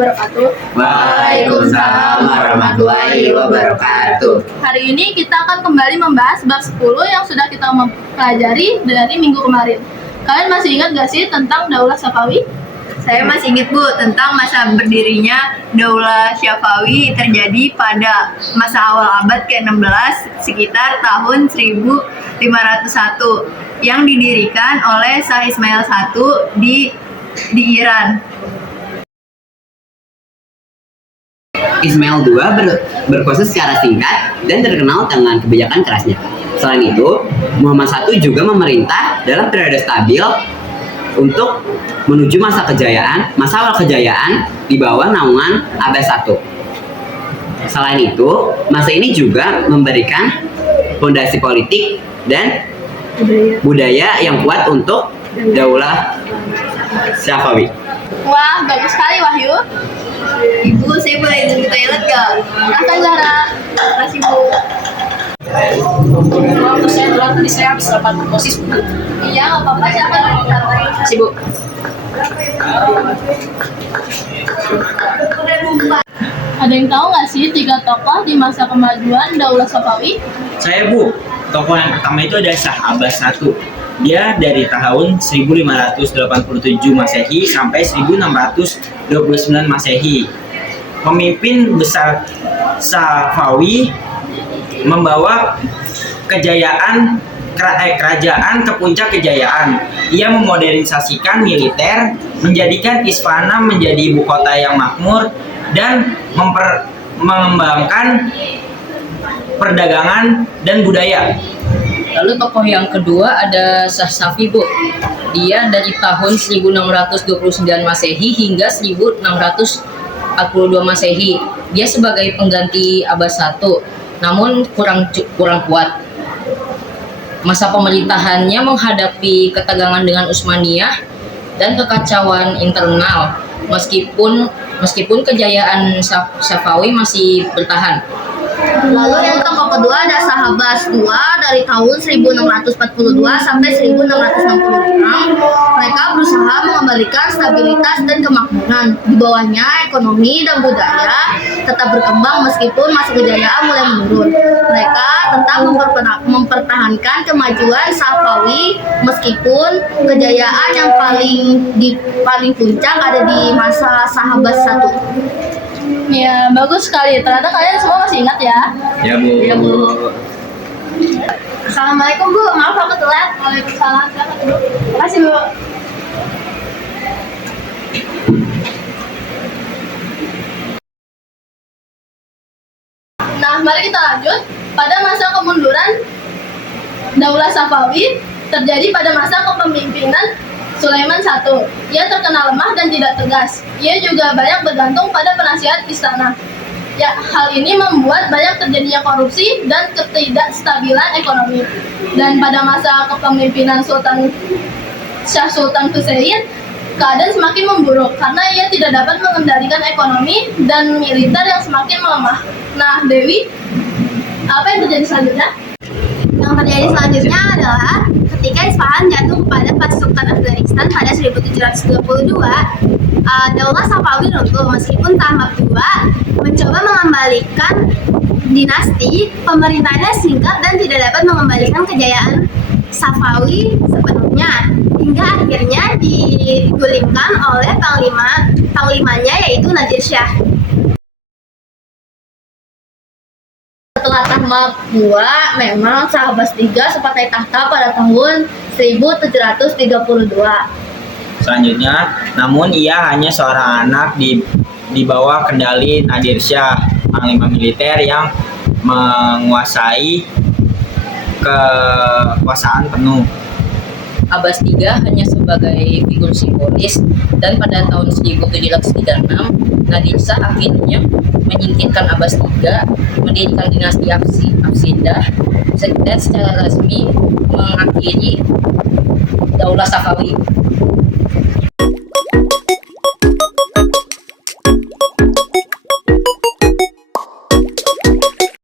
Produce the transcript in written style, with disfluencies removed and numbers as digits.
wabarakatuh. Waalaikumsalam warahmatullahi wabarakatuh. Hari ini kita akan kembali membahas bab 10 yang sudah kita pelajari dari minggu kemarin. Kalian masih ingat gak sih tentang Daulah Safawi? Saya masih ingat Bu, tentang masa berdirinya Daulah Safawi terjadi pada masa awal abad ke-16 sekitar tahun 1501 yang didirikan oleh Shah Ismail I di Iran. Ismail II berkuasa secara singkat dan terkenal dengan kebijakan kerasnya. Selain itu, Muhammad I juga memerintah dalam periode stabil untuk menuju masa awal kejayaan di bawah naungan Abbas I. Selain itu, masa ini juga memberikan fondasi politik dan budaya yang kuat untuk Daulah Safawi. Wah, bagus sekali Wahyu. Ibu, saya boleh izin ke toilet gak? Silahkan Zahra. Terima kasih Bu. Waktu saya telat tadi saya habis rapat OSIS. Iya, nggak apa-apa. Silahkan. Kasih Bu. Ada yang tahu nggak sih 3 tokoh di masa kemajuan Daulah Safawi? Saya Bu, tokoh yang pertama itu ada Shah Abbas I. Dia dari tahun 1587 Masehi sampai 1629 Masehi. Pemimpin besar Safawi membawa kerajaan ke puncak kejayaan. Ia memodernisasikan militer, menjadikan Isfana menjadi ibu kota yang makmur, dan mengembangkan perdagangan dan budaya. Lalu tokoh yang kedua ada Shah Safi Bu. Dia dari tahun 1629 Masehi hingga 1642 Masehi. Dia sebagai pengganti Abbas I, namun kurang kuat. Masa pemerintahannya menghadapi ketegangan dengan Utsmaniyah dan kekacauan internal. Meskipun kejayaan Safawi masih bertahan. Lalu yang tokoh kedua ada Shah Abbas II dari tahun 1642 sampai 1666. Mereka berusaha mengembalikan stabilitas dan kemakmuran. Di bawahnya ekonomi dan budaya tetap berkembang meskipun masa kejayaan mulai menurun. Mereka tetap mempertahankan kemajuan Safawi meskipun kejayaan yang paling puncak ada di masa Shah Abbas I. Ya, bagus sekali. Ternyata kalian semua masih ingat ya. Ya Bu. Ya Bu. Assalamualaikum Bu, maaf aku telat. Waalaikumsalam. Silakan duduk. Terima kasih Bu. Nah, mari kita lanjut. Pada masa kemunduran Daulah Safawi terjadi pada masa kepemimpinan Sulaiman I. Ia terkenal lemah dan tidak tegas. Ia juga banyak bergantung pada penasihat istana. Ya, hal ini membuat banyak terjadinya korupsi dan ketidakstabilan ekonomi. Dan pada masa kepemimpinan Shah Sultan Hussein, keadaan semakin memburuk karena ia tidak dapat mengendalikan ekonomi dan militer yang semakin melemah. Nah, Dewi, apa yang terjadi selanjutnya? Yang terjadi selanjutnya adalah ketika Isfahan jatuh kepada pasukan Afghanistan pada 1722, Daulah Safawi runtuh meskipun tahap 2 mencoba mengembalikan dinasti. Pemerintahannya singkat dan tidak dapat mengembalikan kejayaan Safawi sepenuhnya hingga akhirnya digulingkan oleh panglimanya yaitu Nadir Shah. Setelah tahap 2, memang Shah Abbas III sempat naik tahta pada tahun 1732. Selanjutnya, namun ia hanya seorang anak di bawah kendali Nadir Shah, panglima militer yang menguasai kekuasaan penuh. Abbas III hanya sebagai figur simbolis, dan pada tahun 1736 Nadir Shah akhirnya menyingkirkan Abbas III, mendirikan dinasti Afsidah, dan secara resmi mengakhiri Daulah Safawi.